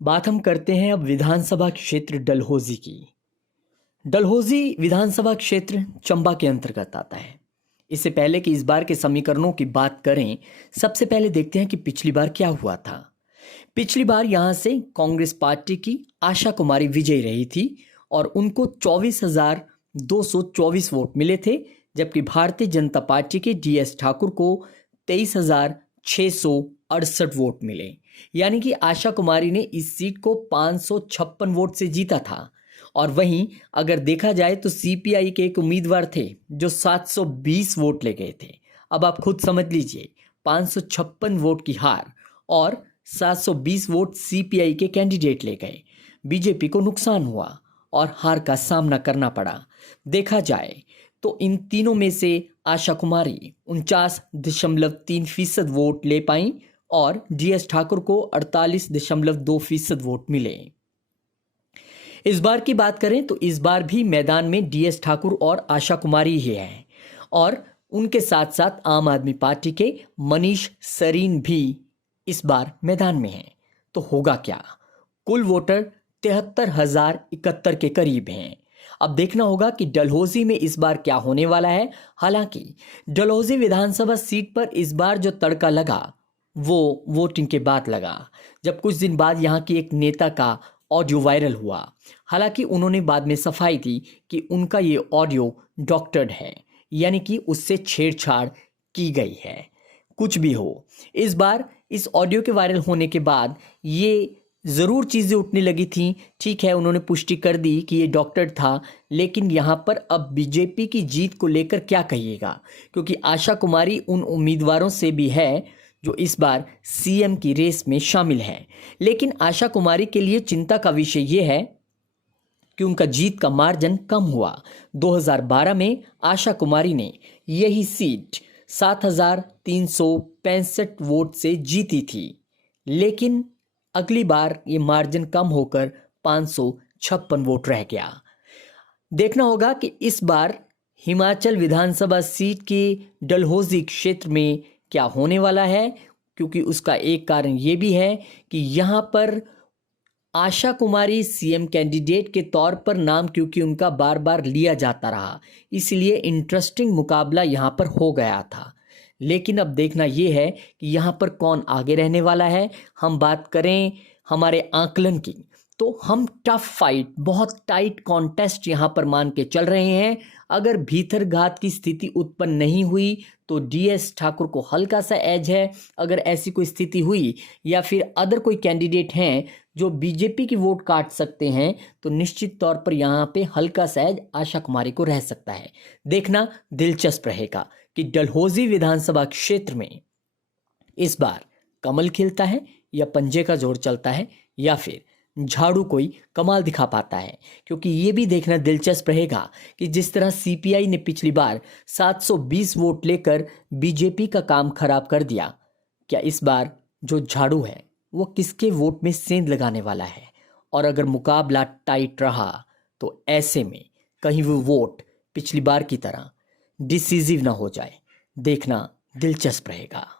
बात हम करते हैं अब विधानसभा क्षेत्र डलहौजी की। डलहौजी विधानसभा क्षेत्र चंबा के अंतर्गत आता है। इससे पहले कि इस बार के समीकरणों की बात करें, सबसे पहले देखते हैं कि पिछली बार क्या हुआ था। पिछली बार यहां से कांग्रेस पार्टी की आशा कुमारी विजयी रही थी और उनको 24,224 वोट मिले थे, जबकि भारतीय जनता पार्टी के DS ठाकुर को 23,668 वोट मिले। यानी कि आशा कुमारी ने इस सीट को 556 वोट से जीता था। और वहीं अगर देखा जाए तो CPI के एक उम्मीदवार थे जो 720 वोट ले गए थे। अब आप खुद समझ लीजिए, 556 वोट की हार और 720 वोट CPI के कैंडिडेट ले गए। बीजेपी को नुकसान हुआ और हार का सामना करना पड़ा। देखा जाए तो इन तीनों में से आशा कुमारी 49.3% वोट ले पाई और DS ठाकुर को 48.2% वोट मिले। इस बार की बात करें तो इस बार भी मैदान में DS ठाकुर और आशा कुमारी ही हैं और उनके साथ साथ आम आदमी पार्टी के मनीष सरीन भी इस बार मैदान में हैं। तो होगा क्या? कुल वोटर 73,071 के करीब हैं। अब देखना होगा कि डलहौजी में इस बार क्या होने वाला है। हालांकि डलहौजी विधानसभा सीट पर इस बार जो तड़का लगा वो वोटिंग के बाद लगा, जब कुछ दिन बाद यहां की एक नेता का ऑडियो वायरल हुआ। हालांकि उन्होंने बाद में सफाई दी कि उनका ये ऑडियो डॉक्टर्ड है, यानी कि उससे छेड़छाड़ की गई है। कुछ भी हो, इस बार इस ऑडियो के वायरल होने के बाद ये ज़रूर चीज़ें उठने लगी थी। ठीक है, उन्होंने पुष्टि कर दी कि ये डॉक्टर था, लेकिन यहाँ पर अब बीजेपी की जीत को लेकर क्या कहिएगा? क्योंकि आशा कुमारी उन उम्मीदवारों से भी है जो इस बार CM की रेस में शामिल हैं। लेकिन आशा कुमारी के लिए चिंता का विषय ये है कि उनका जीत का मार्जिन कम हुआ। 2012 में आशा कुमारी ने यही सीट 7,365 वोट से जीती थी, लेकिन अगली बार ये मार्जिन कम होकर 556 वोट रह गया। देखना होगा कि इस बार हिमाचल विधानसभा सीट के डलहौजी क्षेत्र में क्या होने वाला है, क्योंकि उसका एक कारण ये भी है कि यहाँ पर आशा कुमारी CM कैंडिडेट के तौर पर नाम क्योंकि उनका बार बार लिया जाता रहा, इसलिए इंटरेस्टिंग मुकाबला यहाँ पर हो गया था। लेकिन अब देखना ये है कि यहाँ पर कौन आगे रहने वाला है। हम बात करें हमारे आकलन की तो हम टफ फाइट, बहुत टाइट कॉन्टेस्ट यहाँ पर मान के चल रहे हैं। अगर भीतरघात की स्थिति उत्पन्न नहीं हुई तो DS ठाकुर को हल्का सा एज है। अगर ऐसी कोई स्थिति हुई या फिर अदर कोई कैंडिडेट हैं जो बीजेपी की वोट काट सकते हैं, तो निश्चित तौर पर यहाँ पे हल्का सा एज आशा कुमारी को रह सकता है। देखना दिलचस्प रहेगा कि डलहौजी विधानसभा क्षेत्र में इस बार कमल खिलता है या पंजे का जोर चलता है या फिर झाड़ू कोई कमाल दिखा पाता है। क्योंकि ये भी देखना दिलचस्प रहेगा कि जिस तरह CPI ने पिछली बार 720 वोट लेकर बीजेपी का काम खराब कर दिया, क्या इस बार जो झाड़ू है वो किसके वोट में सेंध लगाने वाला है। और अगर मुकाबला टाइट रहा तो ऐसे में कहीं वो वोट पिछली बार की तरह डिसिसिव ना हो जाए। देखना दिलचस्प रहेगा।